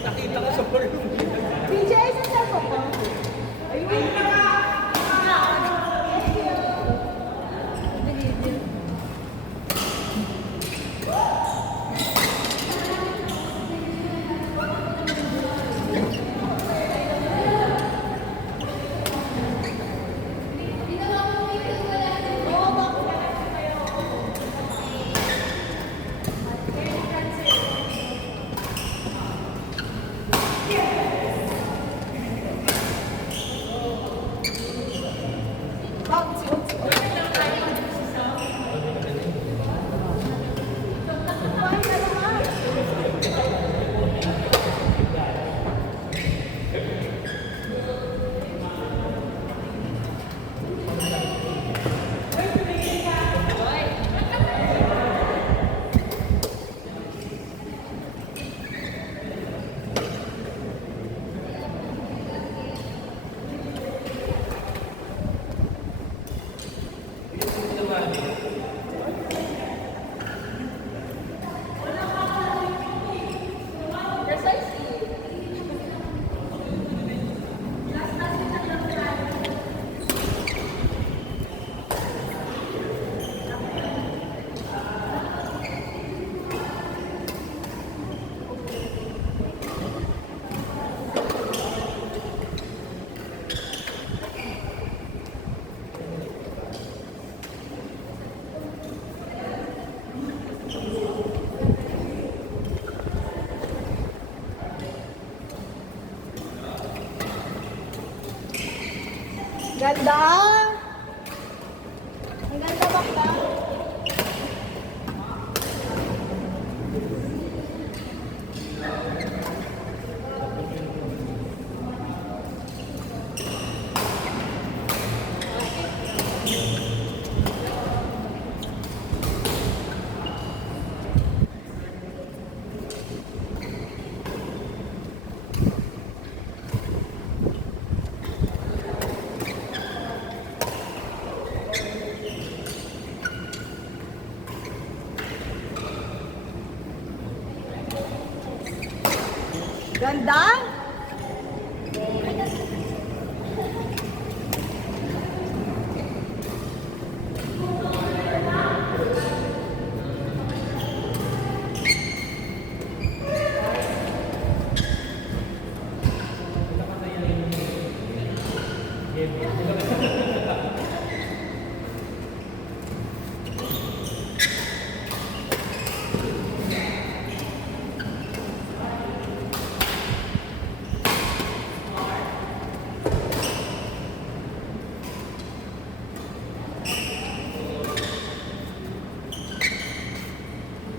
Nakita ko sa bar yung DJ, sa cellphone ko. Ayun. Ganda! Ang ganda bakla. Ganda?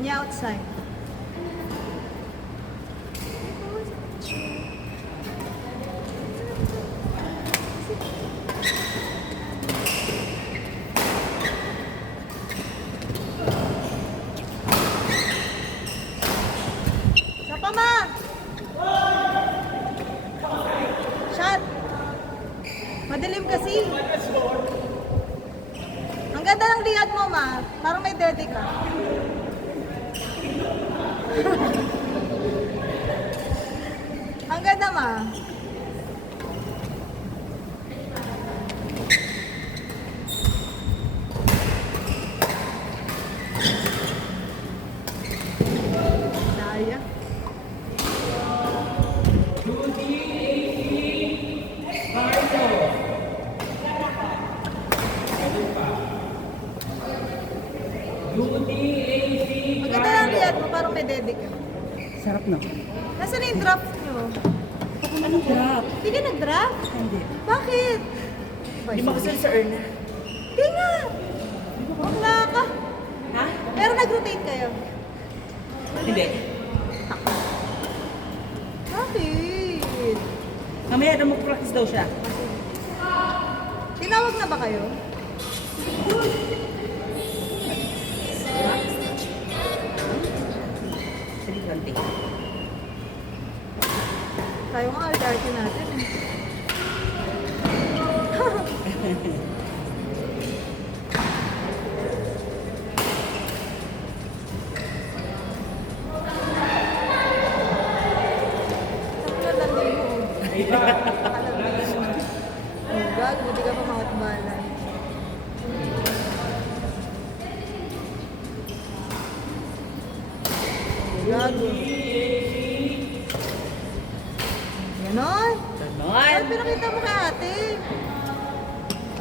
The outside. Sapa ma! Shot! Madilim kasi. Ang ganda ng liad mo, ma. Parang may daddy ka. Ang ganda, ma. Daya. Ang ganda ng liad mo, parang may daddy ka. Sarap na. Nasaan na yung draft nyo? Anong drop? Hindi ka nag-draft? Hindi. Bakit? Hindi makasal sa urna. Hindi nga. Bakla ka. Ha? Pero nag-rotate kayo. Hindi. Bakit? Mamaya na mag-practice daw siya. Tinawag na ba kayo? Sige, konti. Tayo nga, arte natin. Nakalambing mo. Oh, gago, buti ka pa makatbalan. Gago. Ganon. Ay, Ganon. pinakita mo kay ate.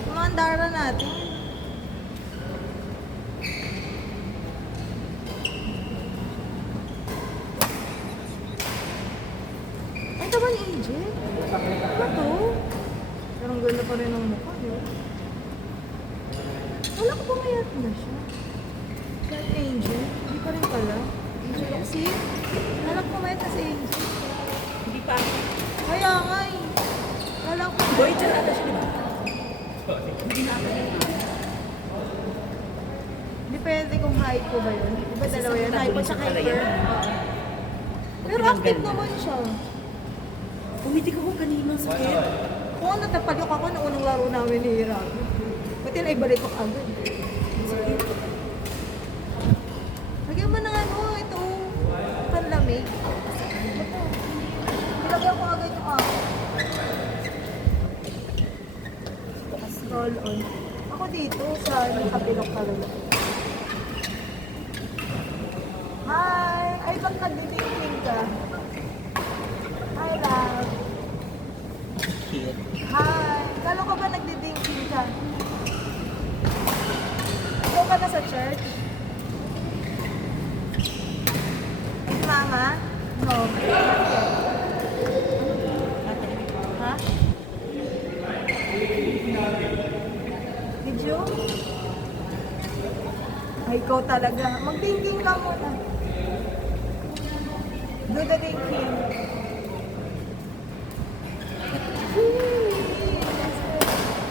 Kumandara natin. Ay, ito ba ni AJ? Ano ba to? Parang ganda pa rin ang mukha, di ba? Wala ko pumayat na siya. That Angel? Hindi pa rin pala. Angel Oxy? Wala ko pumayat na si Angel. Hindi pa. Kaya nga eh. Wala ko. Boy, dyan ata siya, di ba? Hindi na ata yun. Depende kung hype ko ba yun. Di ba dalawa yun? Hype ko tsaka Pala hyper. yan. Pero active naman siya. Pumitik ako kanina sa sakit. Oo, natapalok ako na unang laro namin ni Hira. Pati na ibalik ko agad. Sakit. Lagyan mo ng ano, ito, panlamig. Ito. Nilagyan ko agad yung ako. Roll on. Ako dito sa kapilok talaga. Hi! Ay, ba't nagdidingling ka? Hi, love. Cute. Hi! Kala ko ba nagdidingling ka? Ikaw ka na sa church? Si Mama? No. Ha? Did you? Ay, ikaw talaga. Mag-thinking ka muna. Do the thinking.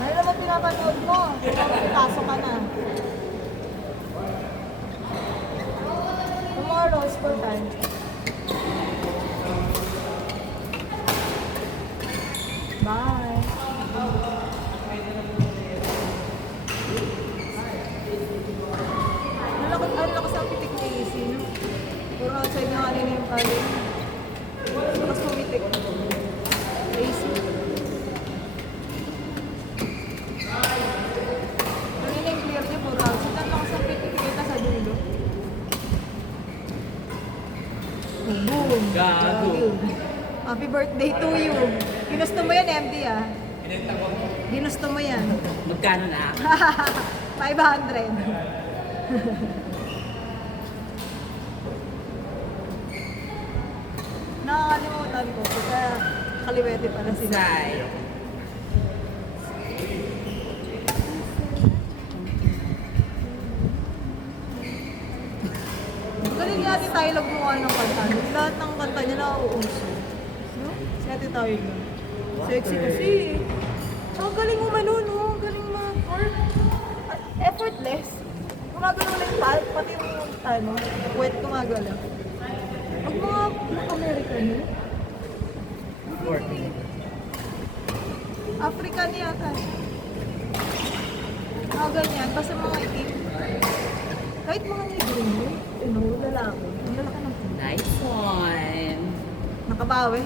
Ano naman pinapanood mo? Pasok ka na. Tomorrow, school time. Bye. Ang lakas ang pitik ni Isi, no? Puro outside na kanina yung pali. Lakas pumitik. AC. Kanina yung clear niya, puro outside. Ang lakas ang pitik kita sa dulo. Oh, boom. Gago. Happy birthday to you. Ginusto mo yan, MD ah. Ginusto mo yan. Magkano na? 500. Nakakalimutan ko. Kaya kaliwete pala sila. Sai. Galing nga Ate Tyler gumawa ng kanta. Lahat ng kanta niya nauuso. No? Si Ate Tyler. Sexy kasi eh. Ang galing umano, no? Ang galing ma-work. Effortless. Gumagalaw lang yung pati yung ano, wet gumagalaw. Ang mga American eh. African yata. Ganyan. Basta mga itim. Kahit mga negro mo, lalaki. Ang lalaki ng puno. Nice one. Nakabawi.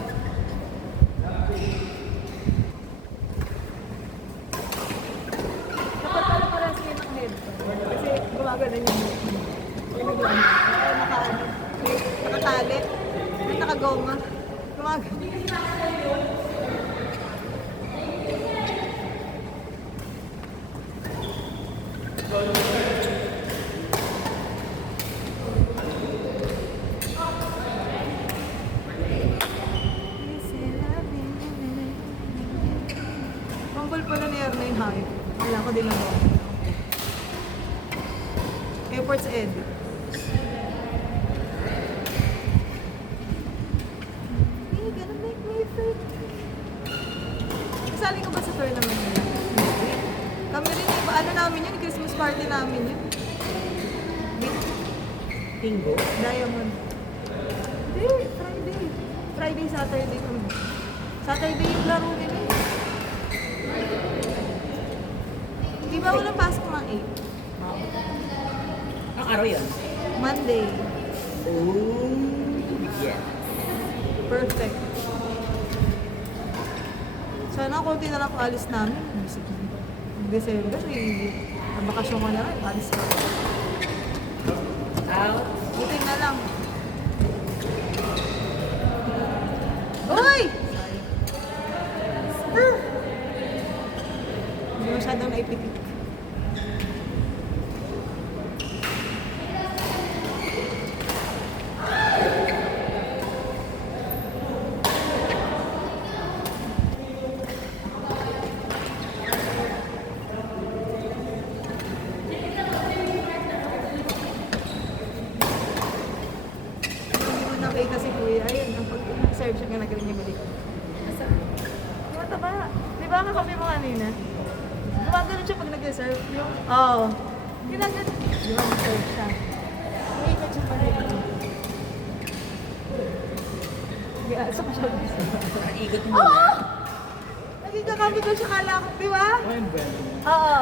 Dapat pala para sila ng headphone. Kasi gumagana yung headphone. Yung nagano. Kaya nakatali. Yung nakagoma. Gumagana. Rumble pala ni Erna yung hype. Wala ko din ako. Efforts Ed. Hey, gonna make me fit. Kasali ko ba sa tournament nila? Kami rin, iba ano namin yun, Christmas party namin yun. Bingo. Diamond. Hindi, Friday. Friday, Saturday kami. Saturday yung laro nila. Di ba walang pasok ng 8? Ang araw yun? Monday. Oh, yeah. Perfect. Sana konti na lang alis namin. Sige. December, bakasyon ka na rin. Alis ka. Out. Buti na lang. Uy! Hindi masyadong naipitik. Hindi mo nakita si Kuya. Ayun, ang pag-serve siya nga nagaling niya balik. Yung mataba. Di ba kakape mo kanina? Gumagano'n siya pag nag-serve. Yung, oo. Ginagano'n. Di ba mag-serve siya? May ikot siya balik. Asa ko siya gusto. Ikot mo Oo! na. Naging kakami ko siya kalakot, di ba? Oo.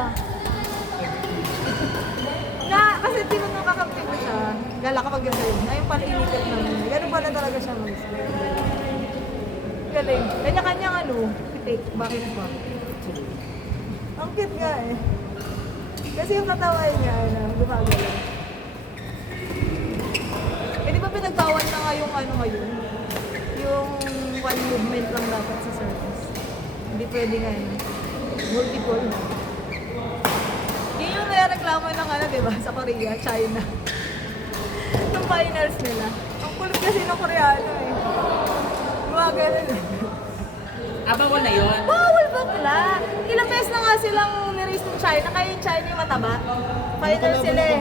Kasi di ba nung kakampi ko siya, gala kapag gasay, ayun pala initit namin. Ganun pala talaga siya mag-serve. Galing. Kanya-kanyang ano, pitik. Bakit ba? Ang cute nga eh. Kasi yung katawan niya, gumagalaw. Eh di ba pinagbawan na nga yung ano ngayon? Yung one movement lang dapat sa service. Hindi pwede nga yun. Multiple na. Yun yung reklamo ng ano, di ba? Sa Korea, China. Nung finals nila. Ang kulit kasi ng Koreano eh. Gumagalaw eh. Bawal na yun. Bawal bakla! Ilang beses na nga silang nirace ng China, kaya yung China yung mataba. Final sila eh.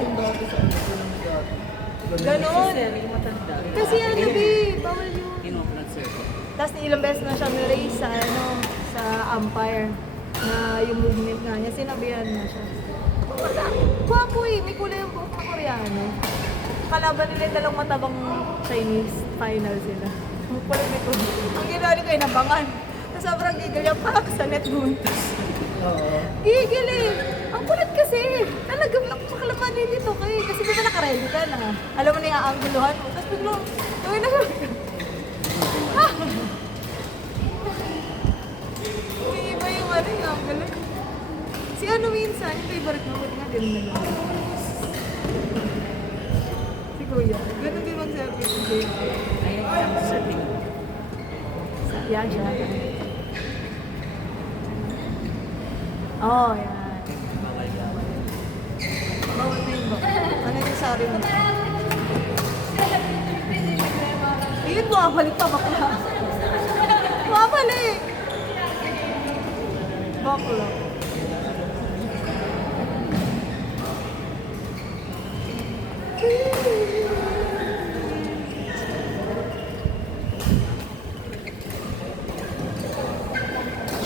Ganon. Yung matanda. Kasi ano B, bawal yun. Nag-serve. Tapos ilang beses na siya nirace sa ano, sa umpire. Na yung movement nga niya, sinabihan na siya. Gwapo eh, may kulay yung buhok na Koreano. Kalaban nila yung dalawang matabang Chinese, final sila. Ang kulit nito. Ang ginawa ko yung nabangan. Sobrang gigil yung pak sa net buntos. Gigil eh. Ang kulit kasi. Talagang nakakalaman din dito kayo. Kasi diba nakaready ka na. Alam mo na yung aanggulohan mo. Tapos biglang, gawin na siya. May iba yung ano yung anggulo. Si ano minsan, yung favorite mo, buti nga din na lang. Si Kuya. Ganun din mag-selfie si Jay. Ayun, ang serving. Yan siya. Oh, yan. Bawal yan. Bawal na yun ba? Ano yung sari mo? Ayun, bumabalik pa bakla. Bumabalik! Bakla.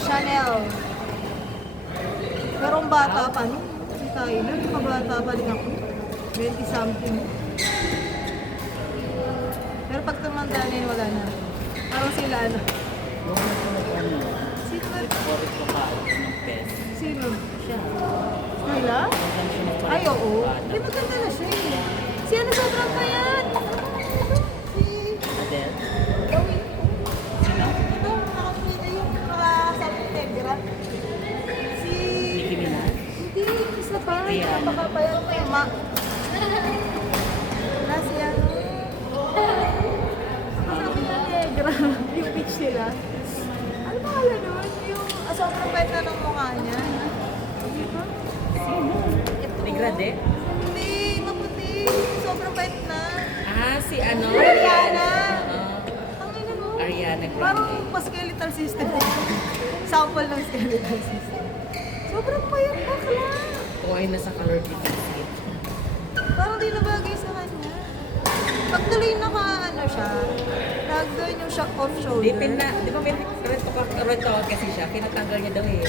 Chanel. Pero ang bata pa, no? Si Tyler, mabata pa din ako. 20 something. Pero pag tumanda na yun, wala na. Parang sila na. Sino ba? Favorite ko ka ng pes. Sino? Siya. Tyla? Maganda siya ng Ay, oo. bata. Hindi maganda na siya eh. Si ano sobrang pa yan? Si... Adele. Gawin ko. Sino? Ito, nakapita yung nakasabit negra. Si... Nicki Minaj. Hindi, isa pa. Ayan. Napakapayang tema. Na si ano. Sabi na negra. Yung beach nila. Ano pangalan nun? Yung sobrang pwede na ng mukha niya. Di ba? Sino? Ito. Negrade? Hindi, maputi. Sobrang pwede na. Si ano? Ariana. Oo. Ang ina mo. Ariana Parang Grande. pa-skeletal system. Sample ng skeletal system. Sobrang payat bakla. O ay nasa color deficit. Parang di nabagay sa kanya. Pag tuloy ano siya, nag-doon yung shock off shoulder. Di ba may reto kasi siya, pinatanggal niya daw eh.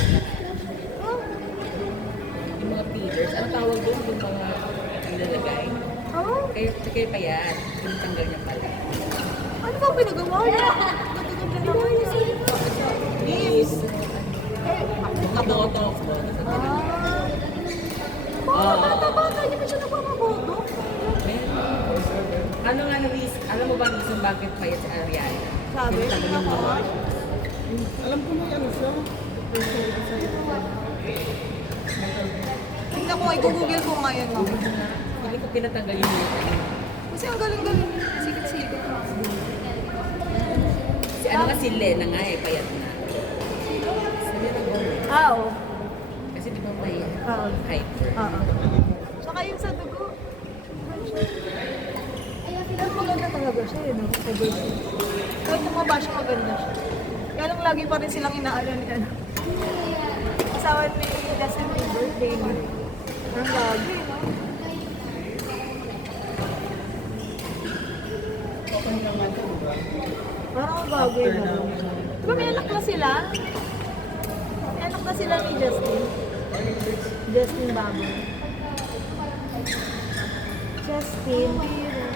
Oh, Yung mga pillars, ano tawag doon yung mga nilalagay? oh. Kaya pa yan, pinatanggal niya pala. Ano ba pinagawa niya? Nagaganda naman niya sa Is, nakabotox mo. Ah. Bata-bata niya pa siya nagpamaboto. Ano nga na reason, alam mo ba reason bakit payat si Ariana? Sabi, Pinatanggal ako. niya Alam ko may ano siya. Tingnan ko, i-google ko nga yan, mama. Hindi ko pinatanggal yung Kasi ang galing-galing niya. Sikat-sikat. Si ano nga si Lena nga eh, payat na. Si Lena Gomez. Oo. Kasi di ba may Oo. hyper? Oo. Saka yung sa dugo. Pero maganda talaga siya, yun, no? Sa dugo. Kahit tumaba siya, maganda siya. Kaya lang lagi pa rin silang inaalan ni ano. Asawa ni Justin Bieber, Damon. Ang lagi, no? Parang ang bagay na. Diba may anak na sila? May anak na sila ni Justin. Justin Bieber. Justin Bieber.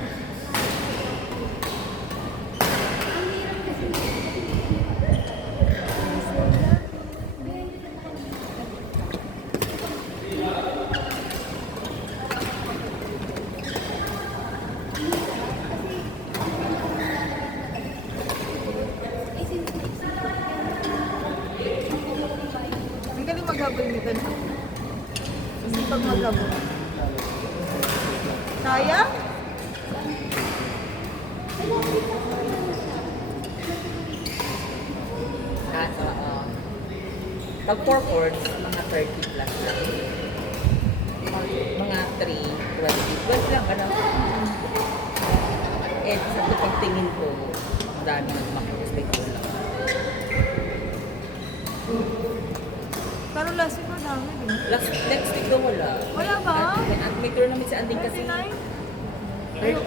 Ang galing maghabol nito na. Kasi pag maghabol. Kaya? At pag 4 chords, mga 30 plus lang. Mga 3, 20. 12 lang, ano? Eh, sa pagtingin ko, ang dami na makikustay ko lang. Pero last week madami din. Next week daw wala. Wala ba? At may tournament si Anding kasi 29? 30.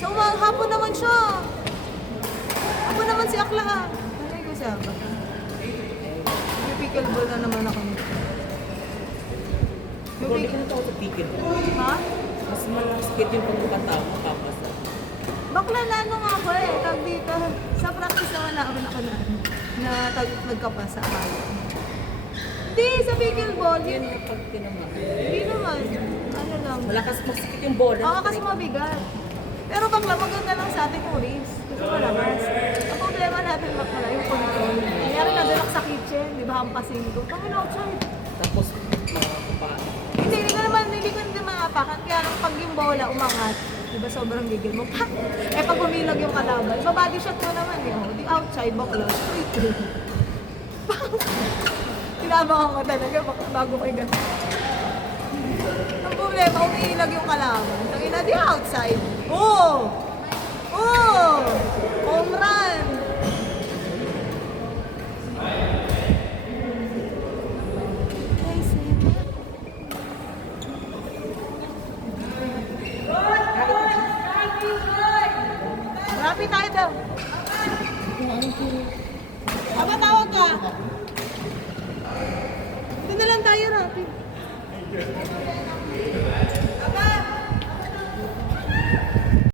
So, hapon naman siya. Hapon naman si Akla. Ano ko siya ba? May pickleball na naman ako nito. Pero hindi ko natawa sa ticket. Ha? Mas malaskit yung pagkakatawa mo tapos. Bakla na ano nga ako eh. Tag dito. Sa practice naman namin ako na nagkapasa ako. Hindi, sa pickleball. Yun yung pag tinamaan. Hindi naman. Ano lang. Malakas magsikit yung bola. Oo, kasi mabigat. Pero bakla, maganda lang sa ating uris. Kasi malakas. Ang problema natin bakla, yung control. Kanyari nadalak sa kitchen, di ba, hampasin ko. Pangin outside. Tapos, mga kapaan. Hindi ko hindi maapakan. Kaya lang pag yung bola umangat, di ba sobrang gigil mo. Pak! Eh pag humilag yung kalaban, babody shot mo naman eh. Oh. Di outside, bakla. Straight. Tinabangan ko talaga bago ko igat. Ang problema, umiilag yung kalaban. Tangina, di outside. Oh! Oh! Home run!